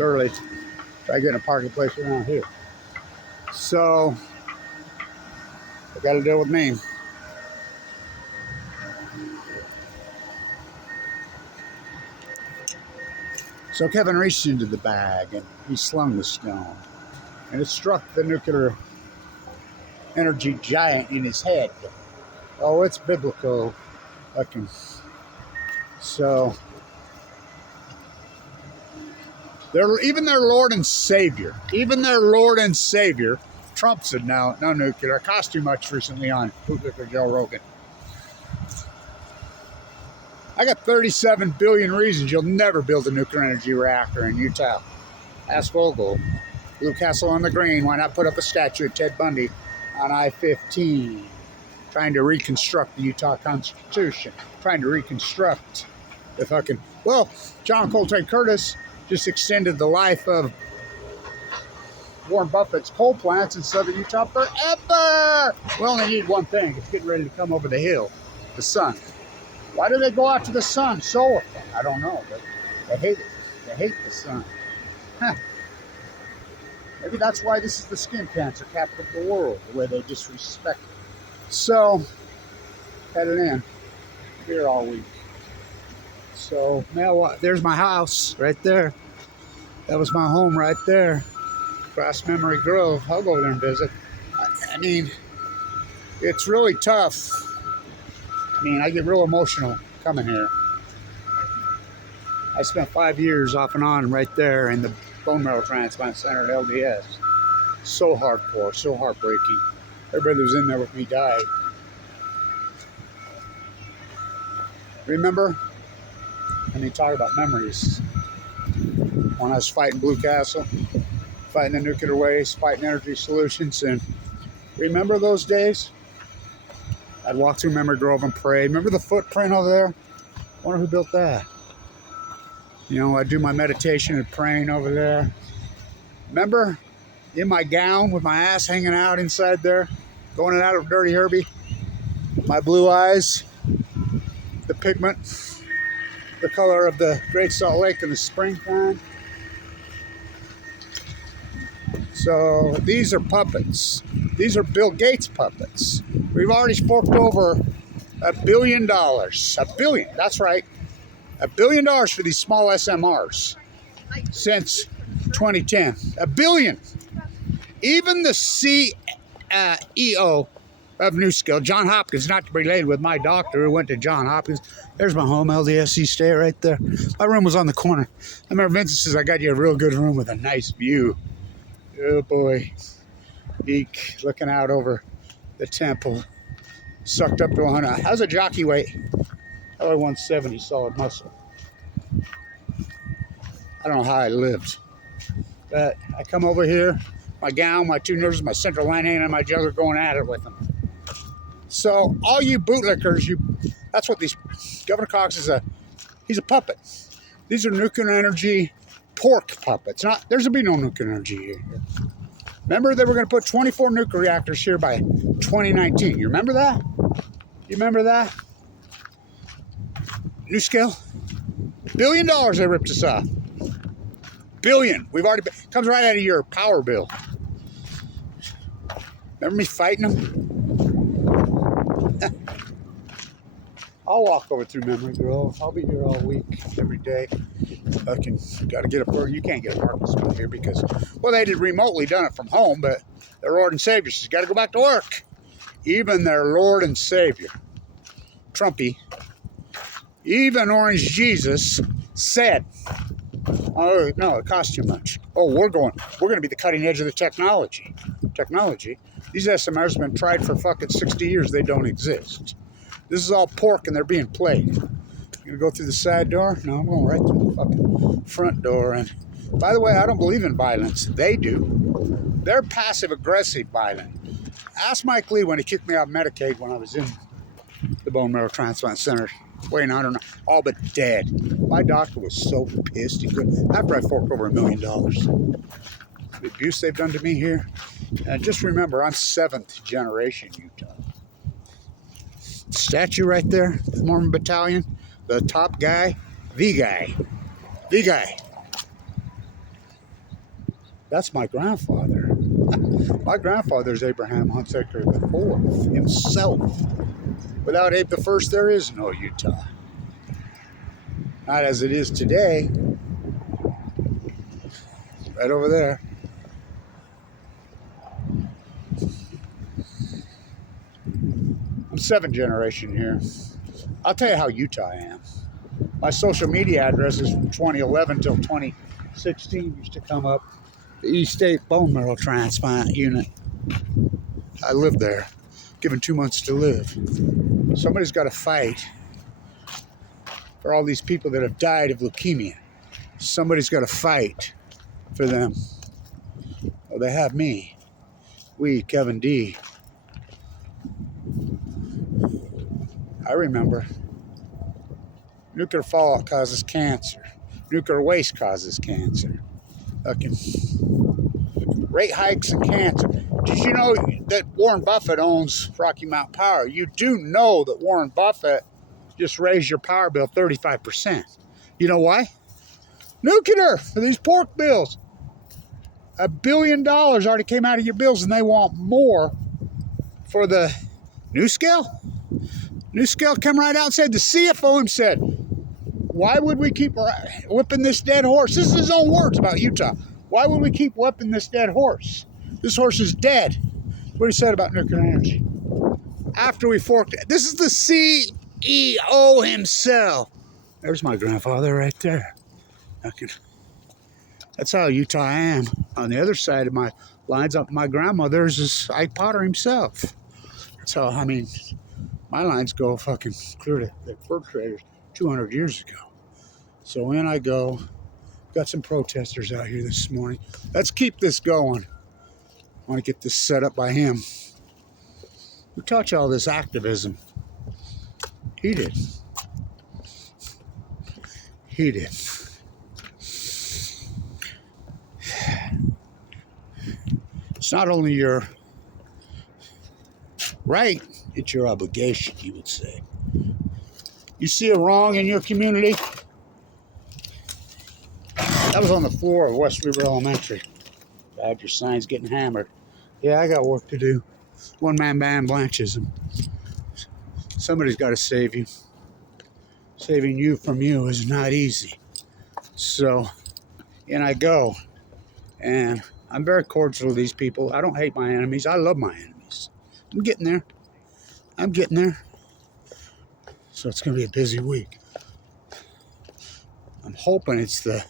early. Try getting a parking place around here. So, they got to deal with me. So Kevin reached into the bag and he slung the stone. And it struck the nuclear energy giant in his head. Oh, it's biblical looking. So, even their Lord and Savior, Trump said no nuclear. It cost too much recently on bootlicker Joe Rogan. I got 37 billion reasons you'll never build a nuclear energy reactor in Utah. Ask Vogel. Blue Castle on the Green. Why not put up a statue of Ted Bundy on I-15? Trying to reconstruct the Utah Constitution. Trying to reconstruct the fucking... Well, John Coltrane Curtis just extended the life of Warren Buffett's coal plants in southern Utah forever. We only need one thing. It's getting ready to come over the hill. The sun. Why do they go out to the sun so often? I don't know, but they hate it. They hate the sun. Huh. Maybe that's why this is the skin cancer capital of the world, the way they disrespect it. So, headed in. Here all week. So, now there's my house right there. That was my home right there. Across Memory Grove. I'll go over there and visit. I mean, it's really tough. I mean, I get real emotional coming here. I spent 5 years off and on right there in the bone marrow transplant center at LDS. So hardcore, so heartbreaking. Everybody that was in there with me died. Remember? I mean, talk about memories. When I was fighting Blue Castle, fighting the nuclear waste, fighting energy solutions, and remember those days? I'd walk through Memory Grove and pray. Remember the footprint over there? I wonder who built that. You know, I'd do my meditation and praying over there. Remember? In my gown with my ass hanging out inside there, going in and out of Dirty Herbie. My blue eyes, the pigment, the color of the Great Salt Lake in the springtime. So these are puppets. These are Bill Gates puppets. We've already forked over $1 billion. $1 billion, that's right. $1 billion for these small SMRs since 2010. $1 billion. Even the CEO of New Skill, John Hopkins, not to be related with my doctor who went to John Hopkins. There's my home, LDSC stay right there. My room was on the corner. I remember Vincent says, I got you a real good room with a nice view. Oh boy. Eek, looking out over the temple. Sucked up to 100. How's a jockey weight? Probably 170 solid muscle. I don't know how I lived. But I come over here, my gown, my two nurses, my central line hand, and my juggler going at it with them. So all you bootlickers, that's what these, Governor Cox is he's a puppet. These are nuclear energy pork puppets. There's going to be no nuclear energy here. Remember they were going to put 24 nuclear reactors here by 2019. You remember that? You remember that? New Scale? $1 billion they ripped us off. Billion. We've already comes right out of your power bill. Remember me fighting them? I'll walk over through Memory Grove. I'll be here all week, every day. Got to get a you can't get a parking spot here because, well, they did remotely done it from home, but their Lord and Savior says, got to go back to work. Even their Lord and Savior, Trumpy, even Orange Jesus said, oh, no, it costs too much. Oh, we're going to be the cutting edge of the technology. These SMRs have been tried for fucking 60 years. They don't exist. This is all pork and they're being played. You gonna go through the side door? No, I'm going right through the fucking front door. And by the way, I don't believe in violence. They do. They're passive-aggressive violent. Ask Mike Lee when he kicked me out of Medicaid when I was in the bone marrow transplant center. Waiting, I don't know, all but dead. My doctor was so pissed he couldn't. After I forked over $1 million. The abuse they've done to me here. And just remember, I'm 7th generation Utah. Statue right there, the Mormon Battalion, the top guy, the guy. That's my grandfather. My grandfather's Abraham Hunsaker IV himself. Without Abe the First, there is no Utah. Not as it is today. Right over there. I'm 7th generation here. I'll tell you how Utah I am. My social media address is from 2011 till 2016 used to come up. The East State Bone Marrow Transplant Unit. I lived there, given 2 months to live. Somebody's got to fight for all these people that have died of leukemia. Somebody's got to fight for them. Well, they have me. We, Kevin D. I remember. Nuclear fallout causes cancer. Nuclear waste causes cancer. Fucking rate hikes and cancer. Did you know that Warren Buffett owns Rocky Mountain Power? You do know that Warren Buffett just raised your power bill 35%. You know why? Nuclear for these pork bills. $1 billion already came out of your bills, and they want more for the new scale. New scale come right out and said, the CFO said, why would we keep whipping this dead horse? This is his own words about Utah. Why would we keep whipping this dead horse? This horse is dead. That's what he said about nuclear energy. After we forked it. This is the CEO himself. There's my grandfather right there. That's how Utah I am. On the other side of my lines, up my grandmother's is Ike Potter himself. So, I mean, my lines go fucking clear to the fur traders 200 years ago. So in I go. Got some protesters out here this morning. Let's keep this going. I want to get this set up by him. Who taught you all this activism? He did. He did. It's not only your right, it's your obligation, you would say. You see a wrong in your community? That was on the floor of West River Elementary. God, your sign's getting hammered. Yeah, I got work to do. One-man band Blanchism. Somebody's got to save you. Saving you from you is not easy. So, in I go. And I'm very cordial to these people. I don't hate my enemies. I love my enemies. I'm getting there. I'm getting there. So it's going to be a busy week. I'm hoping it's the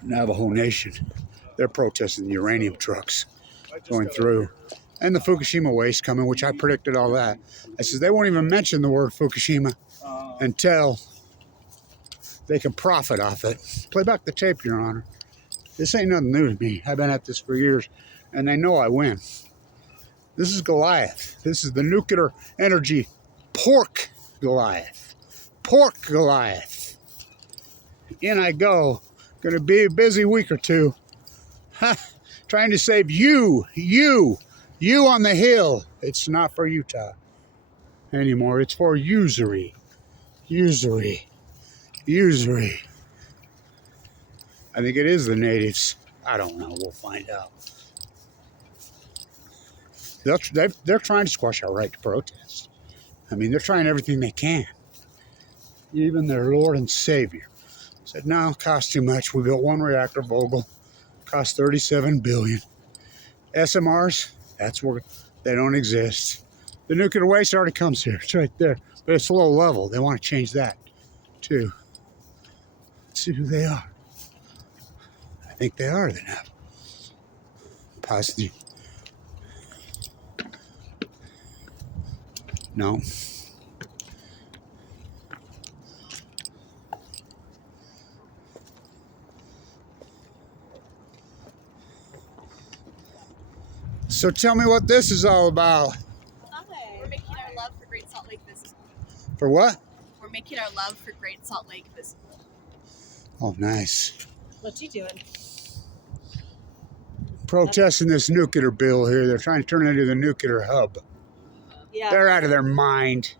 Navajo Nation. They're protesting the uranium trucks going through. And the Fukushima waste coming, which I predicted all that. I said they won't even mention the word Fukushima until they can profit off it. Play back the tape, Your Honor. This ain't nothing new to me. I've been at this for years, and they know I win. This is Goliath. This is the nuclear energy pork Goliath. Pork Goliath. In I go. Gonna be a busy week or two. Trying to save you on the hill. It's not for Utah anymore. It's for usury. Usury. Usury. I think it is the natives. I don't know. We'll find out. They're trying to squash our right to protest. I mean, they're trying everything they can. Even their Lord and Savior said, no, it costs too much. We built one reactor, Vogel. Cost $37 billion. SMRs, that's where they don't exist. The nuclear waste already comes here. It's right there. But it's low level. They want to change that, too. Let's see who they are. I think they are the Navajo. Possibly. No. So tell me what this is all about. Hi. We're making our love for Great Salt Lake visible. For what? We're making our love for Great Salt Lake visible. Oh, nice. What you doing? Protesting this nuclear bill here. They're trying to turn it into the nuclear hub. Yeah. They're out of their mind.